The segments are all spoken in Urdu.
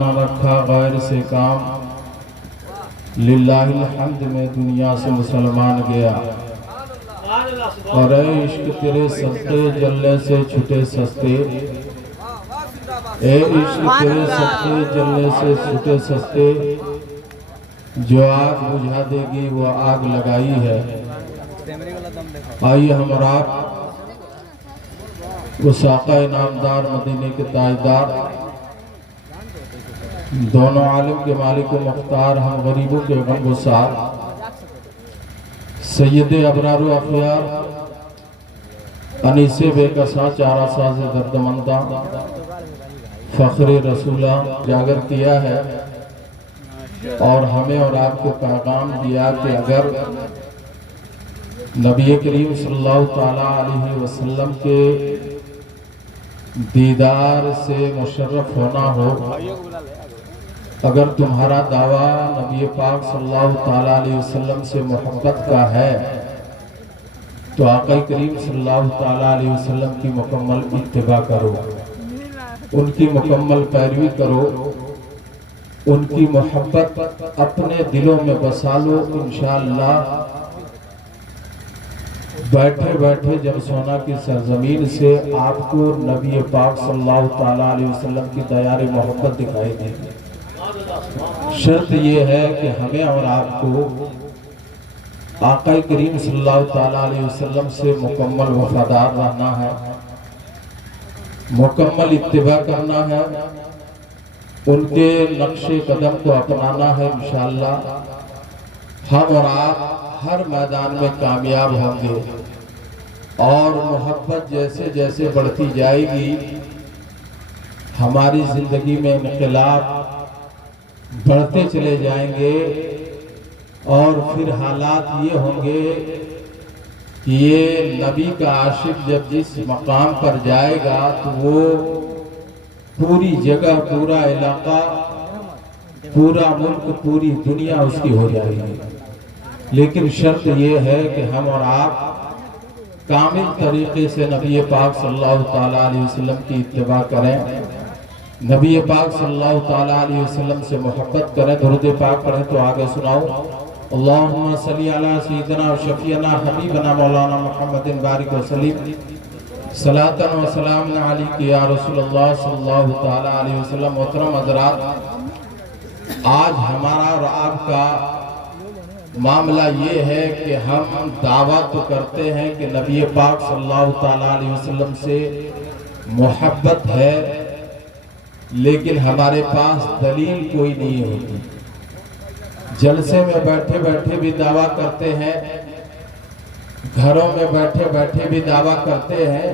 رکھا غیر سے کام، للہ الحمد میں دنیا سے مسلمان گیا، اور اے عشق تیرے صدقے جلنے سے چھٹے سستے، اے عشق تیرے صدقے جلنے سے چھٹے سستے، جو آگ بجھا دے گی وہ آگ لگائی ہے۔ آئیے ہم اور آپ اس آقا نامدار مدینے کے تاجدار، دونوں عالم کے مالک و مختار، ہم غریبوں کے غم گسار، سید ابرار و اخیار، انیس بے کساں چارہ ساز دردمنداں، فخر رسولہ جاگر کیا ہے، اور ہمیں اور آپ کو پیغام دیا کہ اگر نبی کریم صلی اللہ تعالیٰ علیہ وسلم کے دیدار سے مشرف ہونا ہو، اگر تمہارا دعویٰ نبی پاک صلی اللہ تعالیٰ علیہ وسلم سے محبت کا ہے تو آقا کریم صلی اللہ تعالیٰ علیہ وسلم کی مکمل اتباع کرو، ان کی مکمل پیروی کرو، ان کی محبت اپنے دلوں میں بسا لو۔ انشاءاللہ بیٹھے بیٹھے جب سونا کی سرزمین سے آپ کو نبی پاک صلی اللہ تعالیٰ علیہ وسلم کی دیار محبت دکھائی دے گی۔ شرط یہ ہے کہ ہمیں اور آپ کو آقا کریم صلی اللہ تعالیٰ علیہ وسلم سے مکمل وفادار رہنا ہے، مکمل اتباع کرنا ہے، ان کے نقش قدم کو اپنانا ہے۔ انشاءاللہ ہم اور آپ ہر میدان میں کامیاب ہوں گے، اور محبت جیسے جیسے بڑھتی جائے گی ہماری زندگی میں انقلاب بڑھتے چلے جائیں گے، اور پھر حالات یہ ہوں گے کہ یہ نبی کا عاشق جب جس مقام پر جائے گا تو وہ پوری جگہ، پورا علاقہ، پورا ملک، پوری دنیا اس کی ہو جائے گی۔ لیکن شرط یہ ہے کہ ہم اور آپ کامل طریقے سے نبی پاک صلی اللہ تعالیٰ علیہ وسلم کی اتباع کریں، نبی پاک صلی اللہ تعالیٰ علیہ وسلم سے محبت کریں۔ درود پاک پڑھیں تو آگے سناؤ۔ اللہم صلی علی سیدنا و شفیعنا حبیبنا مولانا محمد بارک وسلم، صلاۃ و سلام علیک یا رسول اللہ صلی اللہ تعالیٰ علیہ وسلم۔ محترم حضرات، آج ہمارا اور آپ کا معاملہ یہ ہے کہ ہم دعویٰ تو کرتے ہیں کہ نبی پاک صلی اللہ تعالیٰ علیہ وسلم سے محبت ہے، لیکن ہمارے پاس دلیل کوئی نہیں ہوتی۔ جلسے میں بیٹھے بیٹھے بھی دعویٰ کرتے ہیں، گھروں میں بیٹھے بیٹھے بھی دعویٰ کرتے ہیں،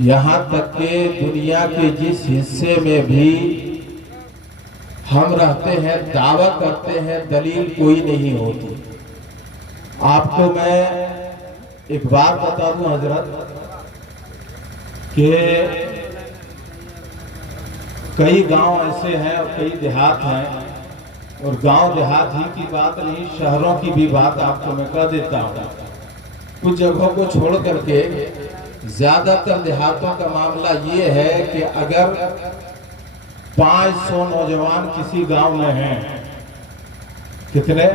یہاں تک کہ دنیا کے جس حصے میں بھی ہم رہتے ہیں دعویٰ کرتے ہیں، دلیل کوئی نہیں ہوتی۔ آپ کو میں ایک بات بتا دوں حضرت کہ کئی گاؤں ایسے ہیں اور کئی دیہات ہیں، اور گاؤں دیہات ہی کی بات نہیں، شہروں کی بھی بات آپ کو میں کہہ دیتا ہوں۔ کچھ جگہوں کو چھوڑ کر کے زیادہ تر دیہاتوں کا معاملہ یہ ہے کہ اگر 500 نوجوان کسی گاؤں میں ہیں، کتنے؟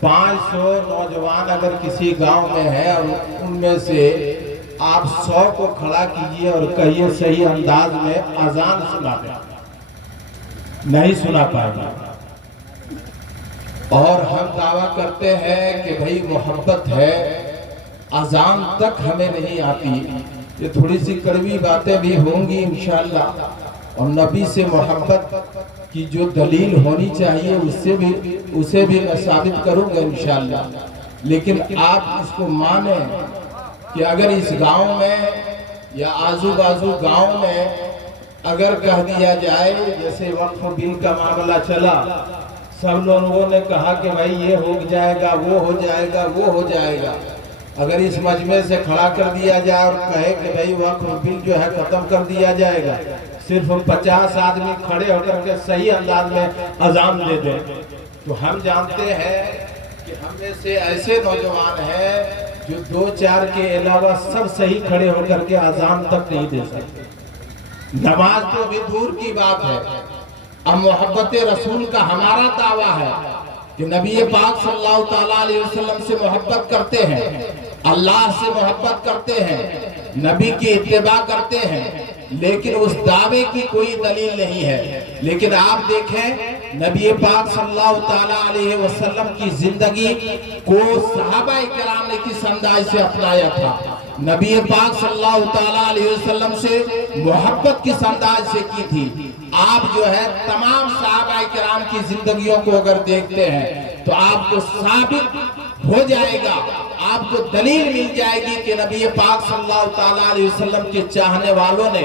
500 نوجوان اگر کسی گاؤں میں ہیں، اور ان میں سے آپ 100 کو کھڑا کیجئے اور کہیے صحیح انداز میں اذان سنا دیں، نہیں سنا پائے گا۔ اور ہم دعویٰ کرتے ہیں کہ بھئی محبت ہے، اذان تک ہمیں نہیں آتی۔ یہ تھوڑی سی کڑوی باتیں بھی ہوں گی انشاءاللہ، اور نبی سے محبت کی جو دلیل ہونی چاہیے اسے بھی میں ثابت کروں گا انشاءاللہ۔ لیکن آپ اس کو مانیں کہ اگر اس گاؤں میں یا آزو بازو گاؤں میں اگر کہہ دیا جائے، جیسے وقف بل کا معاملہ چلا، سب لوگوں نے کہا کہ بھائی یہ ہو جائے گا، وہ ہو جائے گا، وہ ہو جائے گا، اگر اس مجمع سے کھڑا کر دیا جائے اور کہے کہ بھائی وقف بل جو ہے ختم کر دیا جائے گا، صرف 50 آدمی کھڑے ہو کر کے صحیح انداز میں اذان دے دیں، تو ہم جانتے ہیں کہ ہم میں سے ایسے نوجوان ہیں جو 2-4 کے علاوہ سب صحیح کھڑے ہو کر کے اذان تک نہیں دے سکتے۔ نماز تو بھی دور کی بات ہے، اب محبت رسول کا ہمارا دعویٰ ہے کہ نبی پاک صلی اللہ تعالیٰ علیہ وسلم سے محبت کرتے ہیں، اللہ سے محبت کرتے ہیں، نبی کی اتباع کرتے ہیں، لیکن اس دعوے کی کوئی دلیل نہیں ہے۔ لیکن آپ دیکھیں نبی پاک صلی اللہ تعالیٰ علیہ وسلم کی زندگی کو صحابہ کرام نے کس انداز سے اپنایا تھا، نبی پاک صلی اللہ تعالیٰ علیہ وسلم سے محبت کس انداز سے کی تھی۔ آپ جو ہے تمام صحابہ کرام کی زندگیوں کو اگر دیکھتے ہیں تو آپ کو ثابت ہو جائے گا، آپ کو دلیل مل جائے گی کہ نبی پاک صلی اللہ تعالیٰ علیہ وسلم کے چاہنے والوں نے،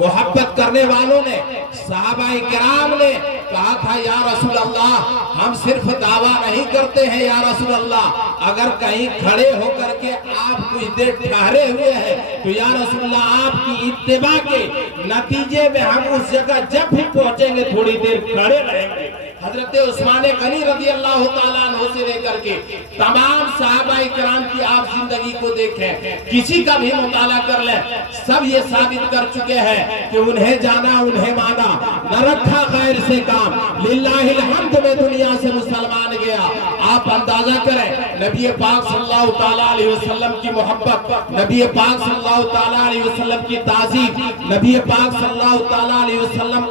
محبت کرنے والوں نے، صحابہ کرام نے کہا تھا یا رسول اللہ ہم صرف دعویٰ نہیں کرتے ہیں یا رسول اللہ، اگر کہیں کھڑے ہو کر کے آپ کچھ دیر ٹھہرے ہوئے ہیں تو یا رسول اللہ آپ کی اتباع کے نتیجے میں ہم اس جگہ جب بھی پہنچیں گے تھوڑی دیر کھڑے رہیں گے۔ حضرت عثمان غنی رضی اللہ تعالیٰ عنہ سے لے کر کے تمام صحابہ کرام کی آپ زندگی کو دیکھیں، کسی کا بھی مطالعہ کر لیں، سب یہ ثابت کر چکے ہیں کہ انہیں جانا انہیں مانا، نہ رکھا غیر سے کام، للہ الحمد میں دنیا سے مسلمان گیا۔ آپ اندازہ کریں نبی پاک صلی اللہ تعالیٰ علیہ وسلم کی محبت، نبی پاک صلی اللہ تعالیٰ علیہ وسلم کی تعظیم، نبی پاک صلی اللہ تعالیٰ علیہ وسلم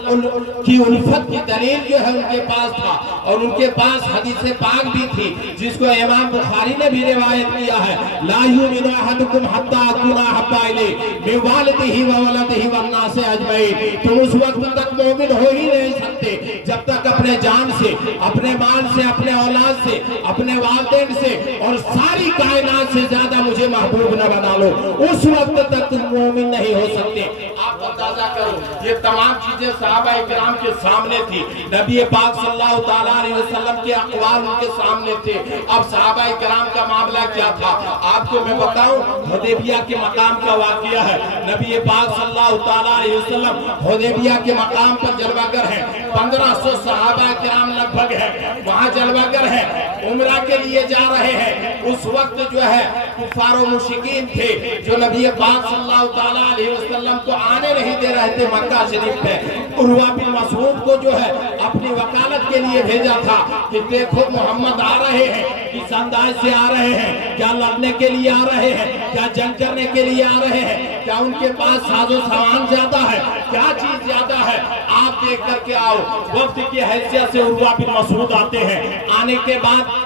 کی الفت کی دلیل جو ہے ان کے پاس تھا، اور ان کے پاس حدیث پاک بھی تھی جس کو امام بخاری نے بھی روایت کیا ہے، لا یؤمن احدکم حتی اکون احب الیہ من والدہ وولدہ والناس اجمعین، تم اس وقت تک مومن ہو ہی نہیں سکتے جب تک اپنے جان سے، اپنے مال سے، اپنے اولاد سے، اپنے والدین سے اور ساری کائنات سے زیادہ مجھے محبوب نہ بنا لو، اس وقت تک تم مومن نہیں ہو سکتے۔ آپ اندازہ کرو یہ تمام چیزیں صحابہ کرام کے سامنے تھی، نبی پاک صلی اللہ تعالیٰ علیہ وسلم کے اقوال ان کے سامنے تھے۔ اب صحابہ کرام کا معاملہ کیا تھا آپ کو میں بتاؤں، حدیبیہ کے مقام کا واقعہ ہے، نبی پاک صلی اللہ تعالیٰ علیہ وسلم حدیبیہ کے مقام پر جلوہ گر ہیں، 1500 صحابہ کرام لگ بھگ ہیں، وہاں جلوہ گر ہیں، عمرہ کے لیے جا رہے ہیں۔ اس وقت جو ہے کفار و مشرکین تھے جو نبی پاک صلی اللہ تعالیٰ علیہ وسلم کو آنے نہیں دے رہے تھے مکہ شریف میں۔ عروہ بن مسعود کو جو ہے اپنی وکالت کے لیے بھیجا تھا کہ دیکھو محمد آ رہے ہیں، کس انداز سے آ رہے ہیں، کیا لڑنے کے لیے آ رہے ہیں، کیا جنگ کرنے کے لیے آ رہے ہیں، کیا ان کے پاس ساز و سامان زیادہ ہے، کیا چیز زیادہ ہے، آپ دیکھ کر کے آؤ۔ وفد کی حیثیت سے عروہ بن مسعود آتے ہیں، آنے کے بعد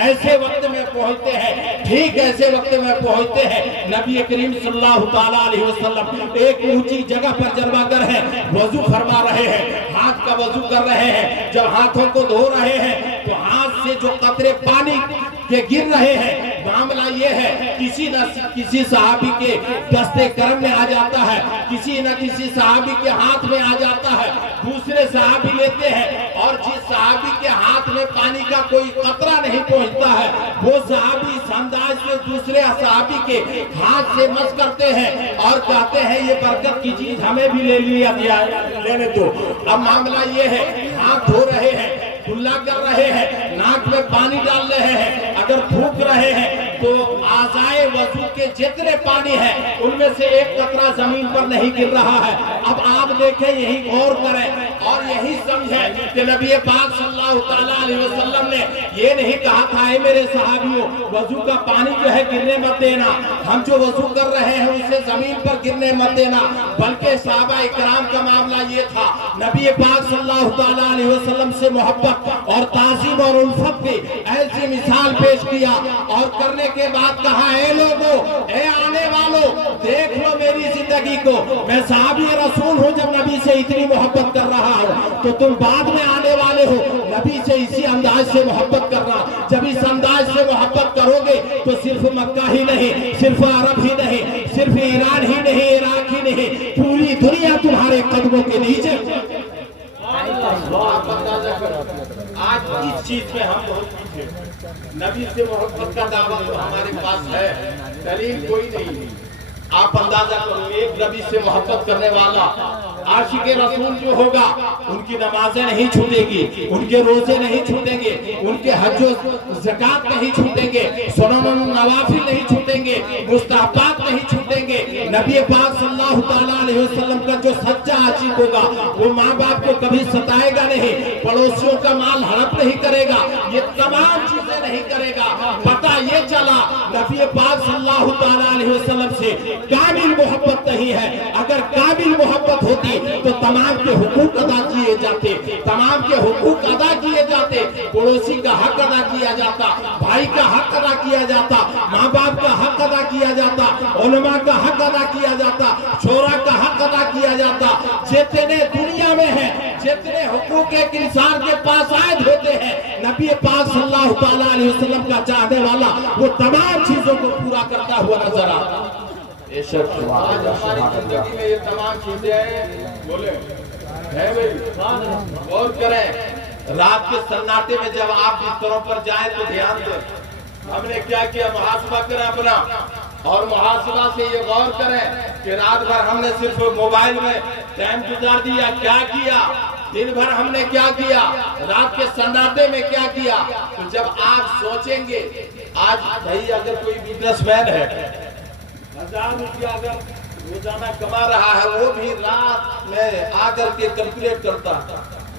ایسے وقت میں پہنچتے ہیں، ٹھیک ایسے وقت میں پہنچتے ہیں، نبی کریم صلی اللہ تعالیٰ علیہ وسلم ایک اونچی جگہ پر جلوہ گر ہیں، وضو فرما رہے ہیں، ہاتھ کا وضو کر رہے ہیں۔ جب ہاتھوں کو دھو رہے ہیں تو ہاتھ سے جو قطرے پانی کے گر رہے ہیں، معاملہ یہ ہے کسی نہ کسی صحابی کے دستے کرم میں آ جاتا ہے، کسی نہ کسی صحابی کے ہاتھ میں آ جاتا ہے، دوسرے صحابی لیتے ہیں اور جس صحابی کے ہاتھ میں پانی کا کوئی قطرہ نہیں پہنچتا ہے وہ صحابی اس انداز سے دوسرے صحابی کے ہاتھ سے مس کرتے ہیں اور کہتے ہیں یہ برکت کی چیز ہمیں بھی لینے دو۔ اب معاملہ یہ ہے ہاتھ دھو رہے ہیں، کلا کر رہے ہیں، ناک میں پانی ڈال رہے ہیں، اگر تھوک رہے ہیں تو اعضائے وضو کے جتنے پانی ہیں ان میں سے ایک قطرہ زمین پر نہیں گر رہا ہے۔ اب آپ دیکھیں یہی غور کریں اور یہی سمجھیں کہ نبی پاک صلی اللہ تعالیٰ علیہ وسلم نے یہ نہیں کہا تھا اے میرے صحابیوں وضو کا پانی جو ہے گرنے مت دینا، ہم جو وضو کر رہے ہیں اسے زمین پر گرنے مت دینا، بلکہ صحابہ اکرام کا معاملہ یہ تھا نبی پاک صلی اللہ تعالیٰ علیہ وسلم سے محبت اور تعظیم اور الفت کی ایسی مثال پیش کیا اور کرنے کے بعد کہا اے لوگو، اے آنے والو، دیکھ لو میری زندگی کو، میں صحابی رسول ہوں، جب نبی سے اتنی محبت کر رہا ہوں تو تم بعد میں آنے والے ہو نبی سے اسی انداز سے محبت کرنا۔ جب اس انداز سے محبت کرو گے تو صرف مکہ ہی نہیں، صرف عرب ہی نہیں، صرف ایران ہی نہیں، عراق ہی نہیں، پوری دنیا تمہارے قدموں کے نیچے۔ آج اس چیز میں ہم بہت پیچھے، نبی سے محبت کا دعویٰ تو ہمارے پاس ہے، دلیل کوئی نہیں، آپ اندازہ کرو ایک نبی سے محبت کرنے والا عاشق رسول جو ہوگا ان کی نمازیں نہیں چھوٹیں گی، ان کے روزے نہیں چھوٹیں گے، ان کے حج و زکوٰۃ نہیں چھوٹیں گے، سنن و نوافل نہیں چھوٹیں گے، مستحبات نہیں چھوٹیں گے۔ نبی پاک صلی اللہ تعالیٰ علیہ وسلم کا جو سچا عاشق ہوگا وہ ماں باپ کو کبھی ستائے گا نہیں، پڑوسیوں کا مال ہڑپ نہیں کرے گا، یہ تمام چیزیں نہیں کرے گا۔ پتہ یہ چلا نبی پاک صلی اللہ تعالیٰ علیہ وسلم سے کامل محبت نہیں ہے۔ اگر کامل محبت ہوتی تو تمام کے حقوق ادا کیے جاتے، تمام کے حقوق ادا کیے جاتے، پڑوسی کا حق ادا کیا جاتا، بھائی کا حق ادا کیا جاتا، ماں باپ کا حق ادا کیا جاتا، علماء کا حق ادا کیا جاتا، شورا کا حق ادا کیا جاتا۔ جتنے دنیا میں ہیں، جتنے حقوق ایک انسان کے پاس عائد ہوتے ہیں، نبی پاک صلی اللہ تعالیٰ علیہ وسلم کا چاہنے والا وہ تمام چیزوں کو پورا کرتا ہوا نظر آتا۔ آج ہماری زندگی میں یہ تمام چیزیں ہیں، بولے ہے بھئی غور کریں۔ رات کے سناٹے میں جب آپ بستروں پر جائیں تو دھیان دیں ہم نے کیا کیا، محاسبہ کریں اپنا، اور محاسبہ سے یہ غور کریں کہ رات بھر ہم نے صرف موبائل میں ٹائم گزار دیا، کیا کیا، دن بھر ہم نے کیا کیا، رات کے سناٹے میں کیا کیا۔ تو جب آپ سوچیں گے آج بھائی اگر کوئی بزنس مین ہے 1000 روپیہ اگر روزانہ کما رہا ہے، وہ بھی رات میں آ کر کے کیلکولیٹ کرتا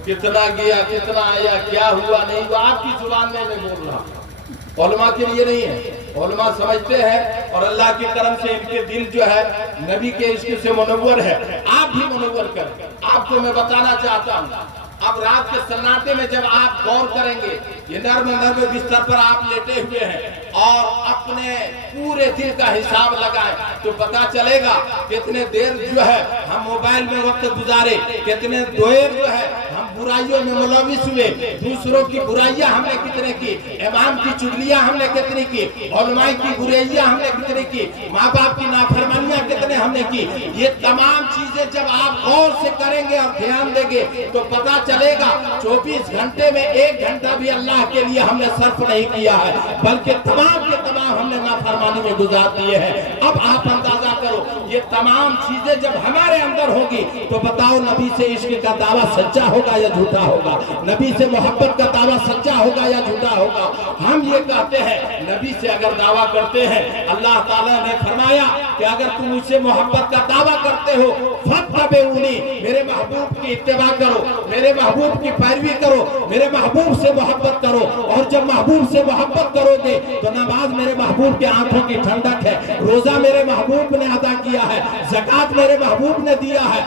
کتنا گیا، کتنا آیا، کیا ہوا نہیں ہوا۔ آپ کی زبان میں بول رہا ہوں، علماء کے لیے نہیں ہے۔ علماء سمجھتے ہیں اور اللہ کی کرم سے ان کے دل جو ہے نبی کے عشق سے منور ہے۔ آپ بھی منور کریں۔ آپ کو میں بتانا چاہتا ہوں، اب رات کے سناٹے میں جب آپ غور کریں گے، یہ نرم بستر پر آپ لیٹے ہوئے ہیں اور اپنے پورے دن کا حساب لگائیں تو پتا چلے گا کتنے دیر جو ہے ہم موبائل میں وقت گزارے، کتنے دیر جو ہے ہم برائیوں میں ملوث ہوئے، دوسروں کی برائیاں ہم نے کتنے کی، امام کی چغلیاں ہم نے کتنی کی، علماء کی برائیاں ہم نے کتنی کی، ماں باپ کی نافرمانیاں کتنے ہم نے کی۔ یہ تمام چیزیں جب آپ غور سے کریں گے اور دھیان دیں گے تو پتا چلے گا 24 گھنٹے میں 1 گھنٹہ بھی اللہ کے لیے ہم نے صرف نہیں کیا ہے، بلکہ تمام کے تمام ہم نے نافرمانی میں گزار دیے ہیں۔ اب آپ اندازہ کرو یہ تمام چیزیں جب ہمارے اندر ہوگی تو بتاؤ نبی سے عشق کا دعویٰ سچا ہوگا یا جھوٹا ہوگا، نبی سے محبت کا دعویٰ سچا ہوگا یا جھوٹا ہوگا۔ ہم یہ کہتے ہیں نبی سے اگر دعویٰ کرتے ہیں، اللہ تعالیٰ نے فرمایا کہ اگر تم مجھ سے محبت کا دعویٰ کرتے ہو فاتبعونی، میرے محبوب کی اتباع کرو، میرے محبوب کی پیروی کرو، میرے محبوب سے محبت کرو۔ اور جب محبوب سے محبت کرو گے تو نماز میرے محبوب کے آنکھوں کی ٹھنڈک ہے، روزہ میرے محبوب نے ادا کیا ہے، زکوٰۃ میرے محبوب نے دیا ہے،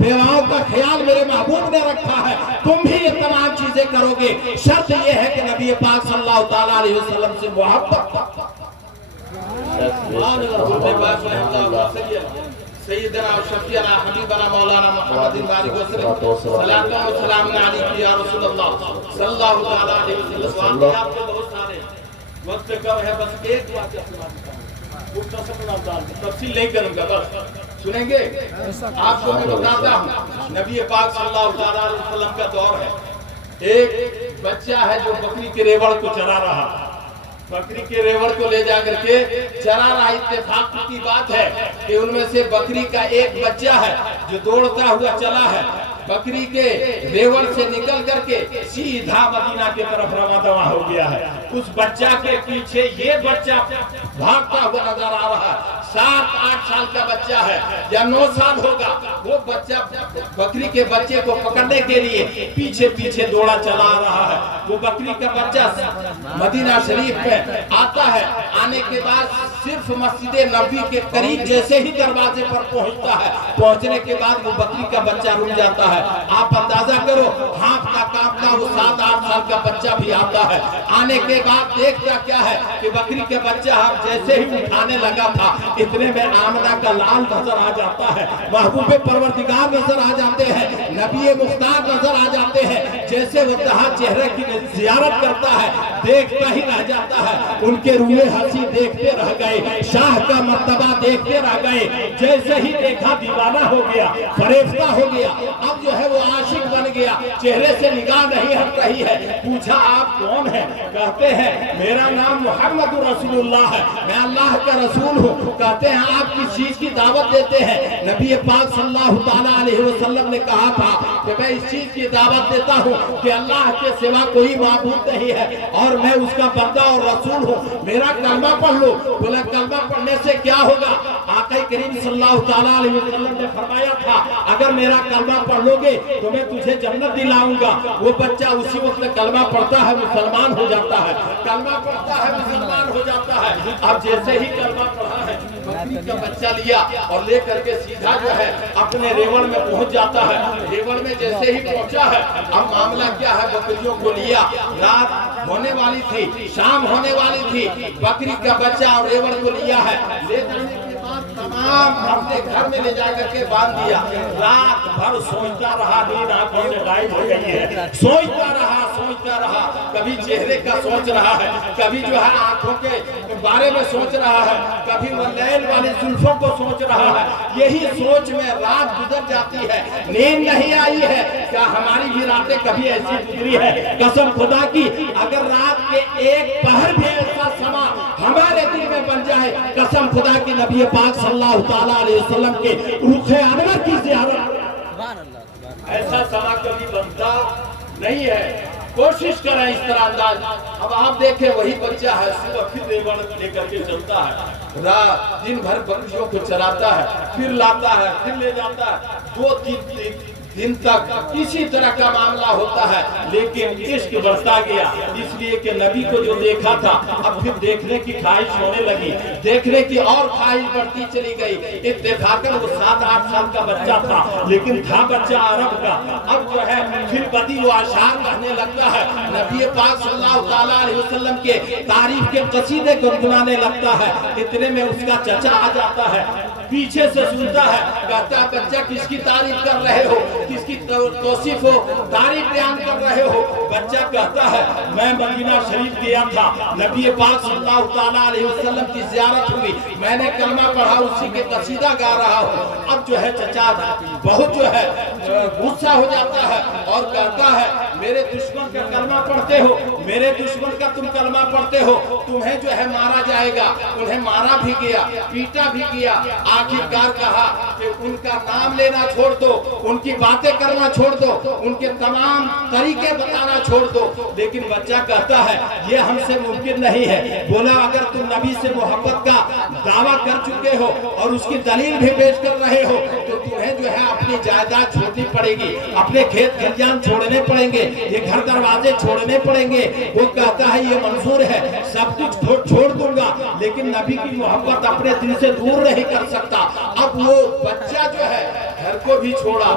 بیواؤں کا خیال میرے محبوب نے رکھا ہے۔ تم بھی یہ تمام چیزیں کرو گے، شرط یہ ہے کہ نبی پاک صلی اللہ تعالیٰ علیہ وسلم سے محبت۔ سیدنا و شفیعنا حبیبنا مولانا محمد بارک وسلم، صلاۃ و سلام علیک یا رسول اللہ صلی اللہ تعالیٰ علیہ وسلم۔ آپ کو بہت سارے وقت کم ہے، بس ایک واقعہ سنا دوں، تفصیل نہیں کروں گا، بس سنیں گے۔ آپ کو میں بتاتا ہوں نبی پاک صلی اللہ تعالیٰ علیہ وسلم کا دور ہے، ایک بچہ ہے جو بکری کے ریوڑ کو چرا رہا، بکری کے ریوڑ کو لے جا کر کے چرا رہا۔ اتفاق کی بات ہے کہ ان میں سے بکری کا ایک بچہ ہے جو دوڑتا ہوا چلا ہے، بکری کے ریوڑ سے نکل کر کے سیدھا مدینہ کی طرف رواں ہو گیا ہے۔ اس بچہ کے پیچھے یہ بچہ بھاگتا ہوا نظر آ رہا ہے، 7-8 سال کا بچہ ہے یا 9 سال ہوگا۔ وہ بچہ بکری کے بچے کو پکڑنے کے لیے پیچھے پیچھے دوڑا چلا رہا ہے۔ وہ بکری کا بچہ مدینہ شریف میں آتا ہے، آنے کے بعد صرف مسجد نبوی کے قریب جیسے ہی دروازے پر پہنچتا ہے، پہنچنے کے بعد وہ بکری کا بچہ رک جاتا ہے۔ آپ اندازہ کرو ہانپتا کانپتا وہ 7-8 سال کا بچہ بھی آتا ہے۔ آنے کے بعد دیکھتا کیا ہے کہ بکری کے بچہ جیسے ہی اٹھانے لگا تھا اتنے میں آمنہ کا لال نظر آ جاتا ہے، محبوب پروردگار نظر آ جاتے ہیں، نبی مختار نظر آ جاتے ہیں۔ جیسے وہ تہا چہرے کی زیارت کرتا ہے، دیکھتا ہی رہ جاتا ہے۔ ان کے روئے ہنسی دیکھتے رہ گئے، شاہ کا مرتبہ دیکھتے رہ گئے۔ جیسے ہی دیکھا دیوانہ ہو گیا، فریفتہ ہو گیا۔ اب جو ہے وہ عاشق بن گیا, چہرے سے نگاہ نہیں ہٹ رہی ہے. پوچھا آپ کون ہیں؟ کہتے ہیں میرا نام محمد رسول اللہ ہے, میں اللہ کا رسول ہوں. کہتے ہیں آپ کس چیز کی دعوت دیتے ہیں؟ نبی پاک صلی اللہ تعالیٰ علیہ وسلم نے کہا تھا کہ میں اس چیز کی دعوت دیتا ہوں کہ اللہ کے سوا کوئی معبود نہیں ہے اور میں اس کا بندہ اور رسول ہوں, میرا کلمہ پڑھ لو. بولا کلمہ پڑھنے سے کیا ہوگا؟ آقا کریم صلی اللہ تعالیٰ علیہ وسلم نے فرمایا تھا اگر میرا کلمہ پڑھ لو گے تو میں تجھے جنت دلاؤں گا. وہ بچہ اسی وقت کلمہ پڑھتا ہے, مسلمان ہو جاتا ہے, کلمہ پڑھتا ہے, مسلمان ہو جاتا ہے. اب جیسے ہی کلمہ پڑھا ہے, بکری کا بچہ لیا اور لے کر کے سیدھا جو ہے اپنے ریوڑ میں پہنچ جاتا ہے. ریوڑ میں جیسے ہی پہنچا ہے, اب معاملہ کیا ہے, بکریوں کو لیا, رات ہونے والی تھی, شام ہونے والی تھی, بکری کا بچہ اور ریوڑ کو لیا ہے. لے جانے کے بعد تمام اپنے گھر میں لے جا کر کے باندھ دیا. رات بھر سوچتا رہا, نیند آنکھوں سے غائب ہو گئی ہے, سوچتا رہا, کبھی چہرے کا سوچ رہا ہے, کبھی جو ہے آنکھوں کے بارے میں سوچ رہا ہے, کبھی وہ لیل والی زلفوں کو سوچ رہا ہے. یہی سوچ میں رات گزر جاتی ہے, نیند نہیں آئی ہے. کیا ہماری بھی راتیں کبھی ایسی گزری ہے؟ قسم خدا کی اگر رات کے ایک پہر بھی ایسا سما ہمارے دل میں بن جائے, قسم خدا کی نبی پاک صلی اللہ تعالیٰ علیہ وسلم کے رخ انور کی زیارت, ایسا سما کبھی بنتا نہیں ہے. کوشش کریں اس طرح انداز. اب آپ دیکھیں وہی بچہ ہے, صبح پھر ریوڑ لے کر کے چلتا ہے, رات دن بھر بکریوں کو چراتا ہے, پھر لاتا ہے, پھر لے جاتا ہے. 2-3 دن تک اسی طرح کا معاملہ ہوتا ہے. لیکن عشق بڑھتا گیا, اس لیے کہ نبی کو جو دیکھا تھا اب پھر دیکھنے کی خواہش ہونے لگی, دیکھنے کی اور خواہش بڑھتی چلی گئی. اتفاقاً وہ 7-8 سال کا بچہ تھا, لیکن تھا بچہ عرب کا. اب جو ہے پھر بدی و اشعار کہنے لگتا ہے, نبی پاک صلی اللہ تعالیٰ علیہ وسلم کے تعریف کے قصیدے گنگنانے لگتا ہے. اتنے میں اس کا چچا آ جاتا ہے, پیچھے سے سنتا ہے, کہتا ہے بچہ کس کی تعریف کر رہے ہو, کس کی توصیف ہو, تعریف بیان کر رہے ہو؟ بچہ کہتا ہے میں مدینہ شریف گیا تھا, نبی پاک صلی اللہ تعالیٰ علیہ وسلم کی زیارت ہوئی, میں نے کلمہ پڑھا, اسی کے قصیدہ گا رہا ہوں. اب جو ہے چچا بہت جو ہے غصہ ہو جاتا ہے اور کہتا ہے میرے دشمن کا کلمہ پڑھتے ہو, میرے دشمن کا تم کلمہ پڑھتے ہو, تمہیں جو ہے مارا جائے گا. انہیں مارا بھی گیا, پیٹا بھی گیا. آخرکار کہا کہ ان کا نام لینا چھوڑ دو, ان کی باتیں کرنا چھوڑ دو, ان کے تمام طریقے بتانا چھوڑ دو. لیکن بچہ کہتا ہے یہ ہم سے ممکن نہیں ہے. بولا اگر تم نبی سے محبت کا دعویٰ کر چکے ہو اور اس کی دلیل بھی پیش کر رہے ہو تو تمہیں جو ہے اپنی جائیداد چھوڑنی پڑے گی, اپنے کھیت کھلیان چھوڑنے پڑیں گے, یہ گھر دروازے چھوڑنے پڑیں گے. وہ کہتا ہے یہ منظور ہے, سب کچھ چھوڑ دوں گا, لیکن نبی کی محبت اپنے دل سے دور نہیں کر سکتا. اب وہ بچہ جو ہے گھر کو بھی چھوڑا,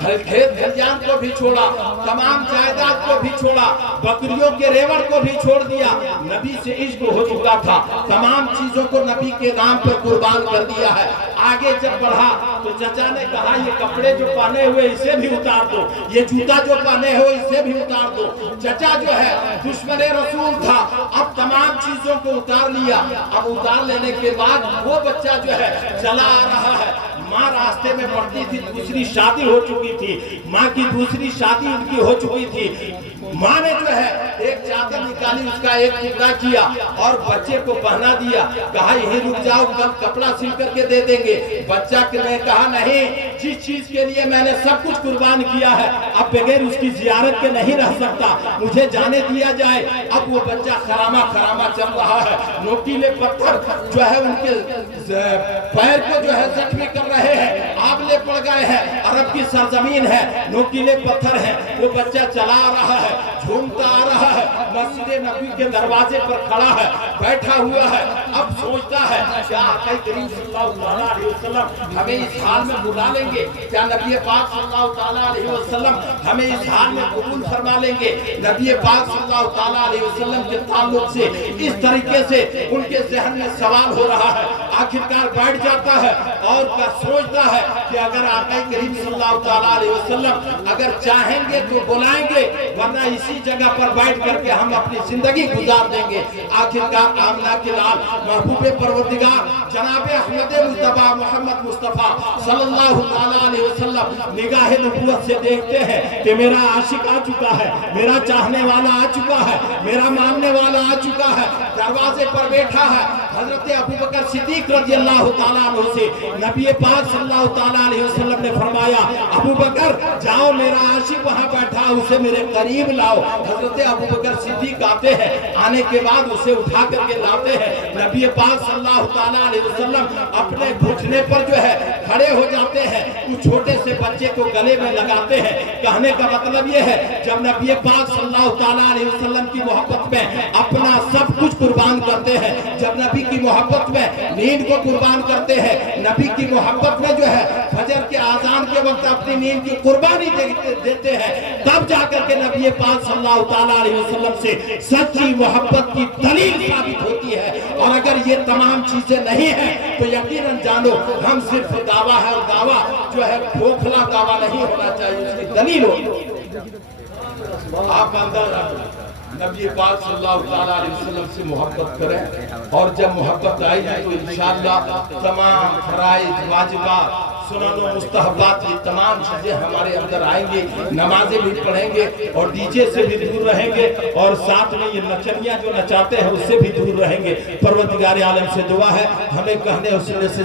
کھیت کھلیان کو بھی چھوڑا, تمام جائیداد کو بھی چھوڑا, بکریوں کے ریوڑ کو بھی چھوڑ دیا. نبی سے عشق ہو چکا تھا, تمام چیزوں کو نبی کے نام پر قربان کر دیا ہے. آگے جب بڑھا تو چچا نے کہا یہ کپڑے جو پہنے ہوئے اسے بھی اتار دو, یہ جوتا جو پہنے ہو اسے بھی اتار دو. چچا جو ہے دشمن رسول تھا, اب تمام چیزوں کو اتار لیا. اب اتار لینے کے بعد وہ بچہ جو ہے چلا آ رہا ہے. ماں راستے میں پڑتی تھی, دوسری شادی ہو چکی تھی, ماں کی دوسری شادی ان کی ہو چکی تھی. ماں نے جو ہے ایک چادر نکالی, اس کا ایک ٹکڑا کیا اور بچے کو پہنا دیا, کہا یہیں رک جاؤ, کل کپڑا سل کر کے دے دیں گے. بچہ نے کہا نہیں, جس چیز کے لیے میں نے سب کچھ قربان کیا ہے اب بغیر اس کی زیارت کے نہیں رہ سکتا, مجھے جانے دیا جائے. اب وہ بچہ خرامہ چل رہا ہے, نوکیلے پتھر جو ہے ان کے پیر کو جو ہے زخمی کر رہے ہیں, آبلے پڑ گئے ہیں, عرب کی سرزمین ہے, نوکیلے پتھر ہیں. وہ بچہ چلا آ رہا ہے, جھومتا آ رہا ہے, مسجد نبی کے دروازے پر کھڑا ہے, بیٹھا ہوا ہے. اب سوچتا ہے کیا آقا کریم صلی اللہ علیہ وسلم ہمیں اس حال میں بلا لیں گے, کیا نبی پاک صلی اللہ تعالیٰ علیہ وسلم ہمیں اس حال میں قبول فرما لیں گے. نبی پاک صلی اللہ تعالیٰ علیہ وسلم کے تعلق سے اس طریقے سے ان کے ذہن میں سوال ہو رہا ہے. آخرکار بیٹھ جاتا ہے اور کیا سوچتا ہے کہ اگر آقا کریم صلی اللہ تعالیٰ علیہ وسلم اگر چاہیں گے تو بلائیں گے، ورنہ اسی جگہ پر بیٹھ کر کے ہم اپنی زندگی گزار دیں گے۔ آخرکار آمنہ کے لال محبوب پروردگار جناب احمد مصطفیٰ محمد مصطفیٰ صلی اللہ تعالیٰ علیہ وسلم نگاہ نبوت سے دیکھتے ہیں کہ میرا عاشق آ چکا ہے، میرا چاہنے والا آ چکا ہے، میرا ماننے والا آ چکا ہے، دروازے پر بیٹھا ہے۔ حضرت ابوبکر صدیق رضی اللہ تعالیٰ عنہ سے نبی پاک صلی اللہ تعالیٰ علیہ وسلم نے فرمایا ابوبکر جاؤ میرا عاشق وہاں بیٹھا اسے میرے قریب لاؤ۔ حضرت ابوبکر صدیق آتے ہیں، آنے کے بعد اسے اٹھا کر کے لاتے ہیں۔ نبی پاک صلی اللہ تعالیٰ علیہ وسلم اپنے گھٹنے پر جو ہے کھڑے ہو جاتے ہیں، اس چھوٹے سے بچے کو گلے میں لگاتے ہیں۔ کہنے کا مطلب یہ ہے جب نبی پاک صلی اللہ تعالیٰ علیہ وسلم کی محبت میں اپنا سب کچھ قربان کرتے ہیں، جب نبی کی محبت میں نیند کو قربان کرتے ہیں، نبی کی محبت میں جو ہے فجر کے آذان کے وقت اپنی نیند کی قربانی دیتے ہیں، تب جا کر کے نبی پاک صلی اللہ تعالیٰ علیہ وسلم سے سچی محبت کی دلیل ثابت ہوتی ہے۔ اور اگر یہ تمام چیزیں نہیں ہیں تو یقیناً جانو ہم صرف دعویٰ ہے، اور دعویٰ جو ہے کھوکھلا دعویٰ نہیں ہونا چاہیے، اس کی دلیل ہو۔ آپ اندر نبی پاک صلی اللہ تعالیٰ علیہ وسلم سے محبت کریں، اور جب محبت آئی ہے تو انشاءاللہ تمام فرائض واجبات سنن و مستحبات یہ تمام چیزیں ہمارے اندر آئیں گے، نمازیں بھی پڑھیں گے اور ڈی جے سے بھی دور رہیں گے، اور ساتھ میں یہ نچنیاں جو نچاتے ہیں اس سے بھی دور رہیں گے۔ پروردگار عالم سے دعا ہے ہمیں کہنے اور سننے سے